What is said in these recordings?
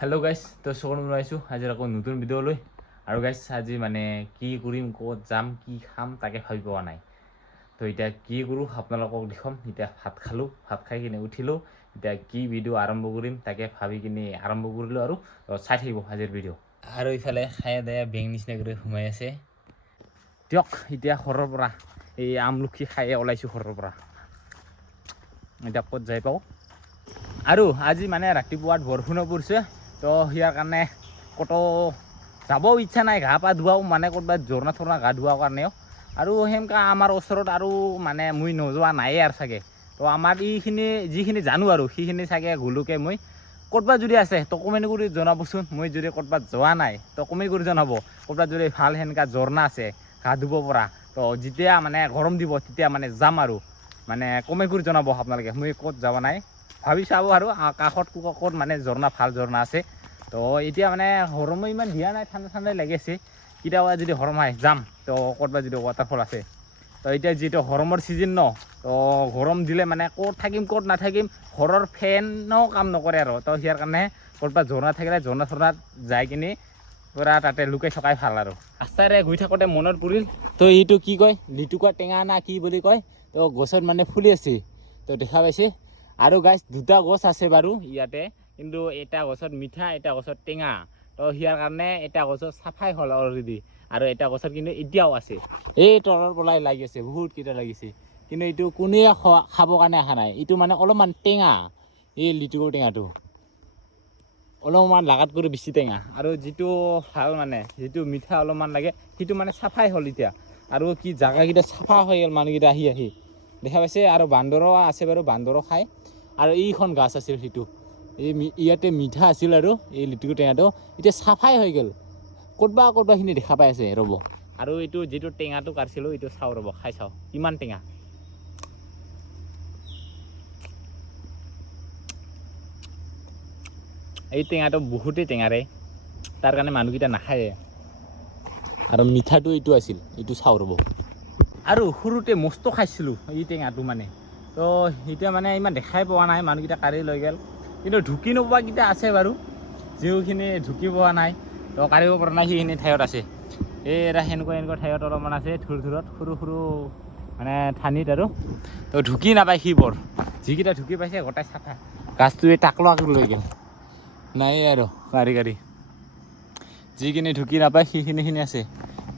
Hello guys तो সকলো ওলাইছো আজি আকৌ নতুন ভিডিও লৈ আৰু গাইস আজি মানে কি কৰিম ক'ত যাম কি খাম তাকে ভাবি পোৱা নাই তো এটা কি কৰো আপোনালোকক দেখম এটা ভাত খালো ভাত খাই কিনে উঠিলো এটা কি ভিডিও আৰম্ভ কৰিম তাকে ভাবি কিনে আৰম্ভ কৰিলো আৰু চাই থাকিব আজিৰ ভিডিও আৰু ইফালে খাই দেয়া বেং নিচিনা কৰি ঘুমাই আছে দিয়ক এতিয়া ঘৰৰ পৰা এই আমলখি খাই ওলাইছো ঘৰৰ পৰা এটা ক'ত যাই পাও আৰু আজি মানে ৰাতিপুৱাত বৰষুণ পৰিছে তো হিয়াৰ কাৰণে কত যাব ইচ্ছা নাই গা পা ধুৱাও মানে ক'ৰবাত ঝৰ্ণা থৰ্ণা গা ধুৱাৰ কাৰণেও আৰু সেনেকা আমাৰ ওচৰত আৰু মানে মই নোযোৱা নাই আৰু চাগে তো আমাৰ এইখিনি যিখিনি জানো আৰু সেইখিনি চাগে গলোকে মই ক'ৰবাত যদি আছে তো কমেণ্ট কৰি জনাবচোন মই যদি ক'ৰবাত যোৱা নাই তো কমেণ্ট কৰি জনাব ক'ৰবাত যদি ভাল সেনেকা ঝৰ্ণা আছে গা ধুব পৰা তো যেতিয়া মানে গৰম দিব তেতিয়া মানে যাম আৰু মানে কমেণ্ট কৰি জনাব আপোনালোকে মই ক'ত যাব নাই ভাবি চাব আৰু কাষত ক'ত মানে ঝৰ্ণা ভাল ঝৰ্ণা আছে তো এতিয়া মানে গৰমো ইমান দিয়া নাই ঠাণ্ডা ঠাণ্ডাই লাগিছে কেতিয়াবা যদি গৰম হয় যাম তো ক'ৰবাত যদি ৱাটাৰফল আছে তো এতিয়া যিটো গৰমৰ ছিজন ন তো গৰম দিলে মানে ক'ত থাকিম ক'ত নাথাকিম ঘৰৰ ফেনো কাম নকৰে আৰু তো ইয়াৰ কাৰণে ক'ৰবাত ঝৰ্ণা থাকিলে ঝৰ্ণা ঝৰ্ণাত যাই কিনি পুৰা তাতে লুকাই থকাই ভাল আৰু ৰাস্তাৰে গৈ থাকোঁতে মনত পৰিল তো এইটো কি কয় লিটুকা টেঙা না কি বুলি কয় তো গছত মানে ফুলি আছে তো দেখা পাইছে আৰু গাইছ দুটা গছ আছে বাৰু ইয়াতে কিন্তু এটা গছত মিঠা এটা গছত টেঙা তো ইয়াৰ কাৰণে এটা গছত চাফাই হ'ল অলৰেডি আৰু এটা গছত কিন্তু এতিয়াও আছে এই তলৰ পলাই লাগি আছে বহুত কেইটা লাগিছে কিন্তু এইটো কোনে খাবৰ কাৰণে অহা নাই এইটো মানে অলপমান টেঙা এই লিটুকৰ টেঙাটো অলপমান লাগাত কৰি বেছি টেঙা আৰু যিটো ভাল মানে যিটো মিঠা অলপমান লাগে সেইটো মানে চাফাই হ'ল এতিয়া আৰু কি জাগাকেইটা চাফা হৈ গ'ল মানুহকেইটা আহি আহি দেখা পাইছে আৰু বান্দৰো আছে বাৰু বান্দৰো খায় আৰু এইখন গাছ আছিল সেইটো এই ইয়াতে মিঠা আছিল আৰু এই লিটুকৰ টেঙাটো এতিয়া চাফাই হৈ গ'ল ক'তবাখিনি দেখা পাই আছে ৰ'ব আৰু এইটো যিটো টেঙাটো কাটিছিলোঁ এইটো চাওঁ ৰ'ব খাই চাওঁ কিমান টেঙা এই টেঙাটো বহুতেই টেঙাৰে তাৰ কাৰণে মানুহকেইটা নাখায়ে আৰু মিঠাটো এইটো আছিল এইটো চাওঁ ৰ'ব আৰু সৰুতে মস্ত খাইছিলোঁ এই টেঙাটো মানে তো এতিয়া মানে ইমান দেখাই পোৱা নাই মানুহকেইটা কাঢ়ি লৈ গ'ল কিন্তু ঢুকি নোপোৱাকেইটা আছে বাৰু যিখিনি ঢুকি পোৱা নাই তো কাঢ়িব পৰা নাই সেইখিনি ঠাইত আছে এই এনেকুৱা ঠাইত অলপমান আছে ধূৰ ধূৰত সৰু সৰু মানে ঠানিত আৰু তো ঢুকি নাপায় সিবোৰ যিকেইটা ঢুকি পাইছে গোটাই চাফা গাছটোৱে টাকলো লৈ গ'ল নাই আৰু কাঢ়ি যিখিনি ঢুকি নাপায় সেইখিনি আছে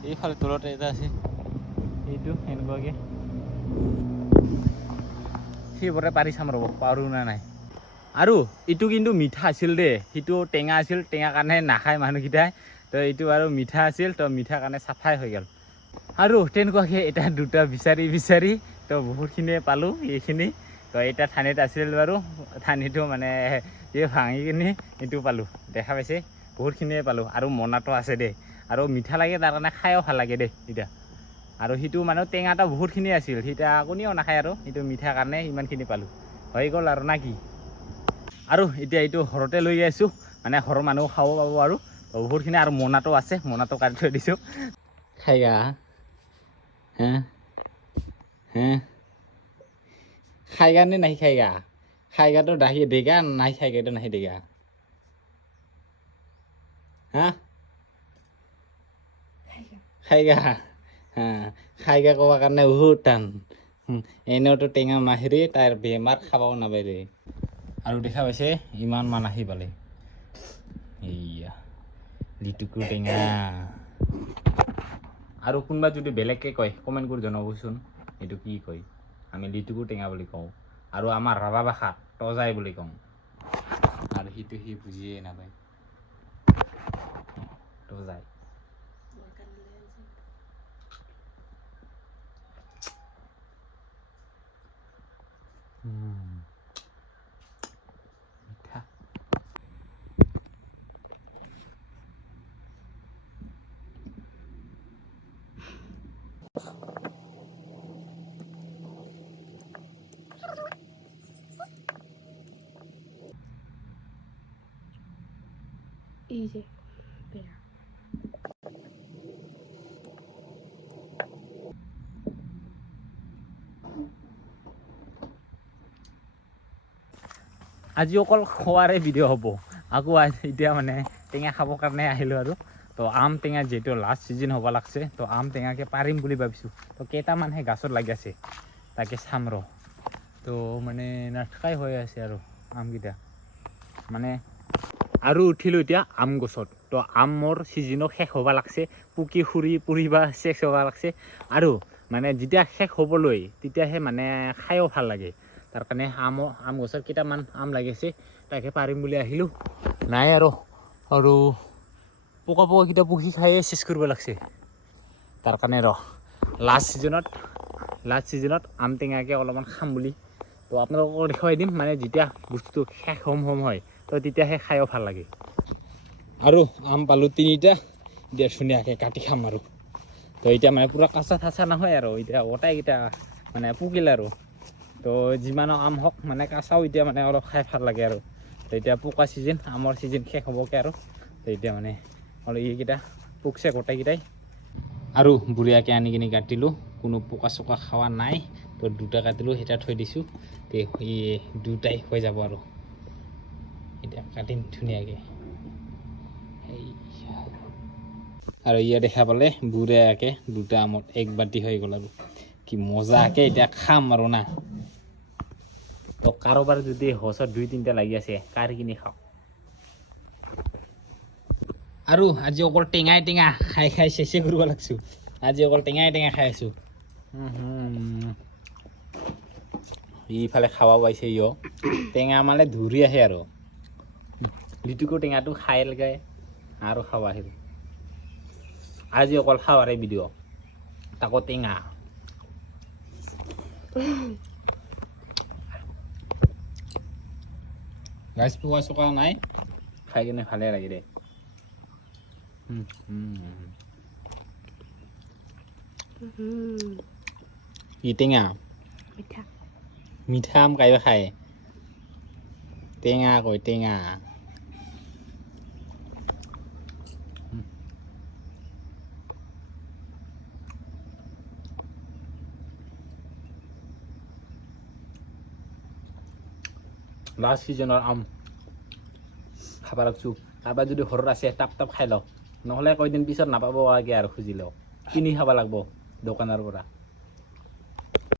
এইফালে তলতে এটা আছে এইটো এনেকুৱাকৈ সেইবোৰে পাৰি চাম ৰ'ব পাৰোঁ নে নাই আৰু এইটো কিন্তু মিঠা আছিল দেই সেইটো টেঙা আছিল টেঙা কাৰণে নাখায় মানুহকেইটাই তো এইটো আৰু মিঠা আছিল তো মিঠা কাৰণে চাফাই হৈ গ'ল আৰু তেনেকুৱাকৈ এটা দুটা বিচাৰি তো বহুতখিনিয়ে পালোঁ এইখিনি তো এটা ঠানিত আছিল বাৰু ঠানিটো মানে এই ভাঙি কিনি এইটো পালোঁ দেখা পাইছে বহুতখিনিয়ে পালোঁ আৰু মনাটো আছে দেই আৰু মিঠা লাগে তাৰ কাৰণে খায়ো ভাল লাগে দেই এতিয়া আৰু সেইটো মানে টেঙাটো বহুতখিনি আছিল সিটা কোনেও নাখায় আৰু সেইটো মিঠা কাৰণে ইমানখিনি পালোঁ হৈ গ'ল আৰু না কি আৰু এতিয়া এইটো ঘৰতে লৈ আছোঁ মানে ঘৰৰ মানুহ খাব পাব আৰু বহুতখিনি আৰু মনাটো আছে মনাটো কাটি থৈ দিছোঁ খাইগা হে খাইগা নে নাহি খাইগা খাইগাটো দাহি দেগা নাহি খাইগাটো নাহি দেগা হা খাইগা খাইগা ক'বৰ কাৰণে বহুত টান এনেওতো টেঙা মাহিৰি তাৰ বেমাৰ খাবও নাপায় আৰু দেখা পাইছে ইমান মান আহি পালে এইয়া লিটুকু টেঙা আৰু কোনোবা যদি বেলেগকৈ কয় কমেণ্ট কৰি জনাবচোন এইটো কি কয় আমি লিটুকু টেঙা বুলি কওঁ আৰু আমাৰ ৰাভা ভাষাত তজাই বুলি কওঁ আৰু সেইটো সি বুজিয়ে নাপায় তজাই মিঠা Easy. Bear. আজি অকল খোৱাৰে ভিডিঅ' হ'ব আকৌ এতিয়া মানে টেঙা খাবৰ কাৰণে আহিলোঁ আৰু তো আম টেঙা যিহেতু লাষ্ট ছিজন হ'ব লাগছে তো আম টেঙাকে পাৰিম বুলি ভাবিছোঁ তো কেইটামানহে গাছত লাগি আছে তাকে চাম ৰ তো মানে নাথাকাই হৈ আছে আৰু আমকেইটা মানে আৰু উঠিলোঁ এতিয়া আম গছত তো আমৰ ছিজনো শেষ হ'ব লাগছে পুকি খুৰি পুৰিবা শেষ হ'ব লাগছে আৰু মানে যেতিয়া শেষ হ'বলৈ তেতিয়াহে মানে খায়ো ভাল লাগে তাৰ কাৰণে আম গছত কেইটামান আম লাগিছে তাকে পাৰিম বুলি আহিলোঁ নাই আৰু পোকা কেইটা পুহি খায়ে চেছ কৰিব লাগছে তাৰ কাৰণে লাষ্ট ছিজনত আম টেঙাকে অলপমান খাম বুলি তো আপোনালোকক দেখুৱাই দিম মানে যেতিয়া বস্তুটো শেষ হম হয় তো তেতিয়াহে খায়ো ভাল লাগে আৰু আম পালোঁ 3টা এতিয়া ধুনীয়াকৈ কাটি খাম আৰু তো এতিয়া মানে পূৰা কাঁচা ঠাচা নহয় আৰু এতিয়া গোটাইকেইটা মানে পকিল আৰু তো যিমানো আম হওক মানে কাঁচাও এতিয়া মানে অলপ খাই ভাল লাগে আৰু তো এতিয়া পকা ছিজন আমৰ ছিজন শেষ হ'বকৈ আৰু তো এতিয়া মানে অলপ এইকেইটা পকছে গোটাইকেইটাই আৰু বুঢ়িয়াকৈ আনি কিনি কাটিলোঁ কোনো পোকা চোকা খোৱা নাই তো 2টা কাটিলোঁ সেইটা থৈ দিছোঁ তো এই 2টাই হৈ যাব আৰু এতিয়া কাটিম ধুনীয়াকৈ আৰু ইয়া দেখা পালে বুঢ়িয়াকৈ 2টা আমত 1 বাতি হৈ গ'ল আৰু কি মজাকৈ এতিয়া খাম আৰু না তো কাৰোবাৰ যদি গছত 2-3টা লাগি আছে কাঢ়ি কিনি খাওঁ আৰু আজি অকল টেঙাই টেঙা খাই চেছে কৰিব লাগছোঁ আজি অকল টেঙাই টেঙা খাই আছোঁ ইফালে খাব পাইছে টেঙা মানে ধৰি আহে আৰু লিটুকো টেঙাটো খাই লগাই আৰু খাব আহিব আজি অকল খাৱাৰে ভিডিঅ' তাকো টেঙা গাছ পোকা চোকা নাই খাই কিনে ভালে লাগে দে ই টেঙা মিঠা মিঠা আম কাইবা খায় টেঙা কয় টেঙা লাষ্ট ছিজনৰ আম খাব লাগছোঁ কাৰোবাৰ যদি ঘৰত আছে টাপ খাই লওক নহ'লে কয়দিন পিছত নাপাব লাগে আৰু খুজিলেও কিনি খাব লাগিব দোকানৰ পৰা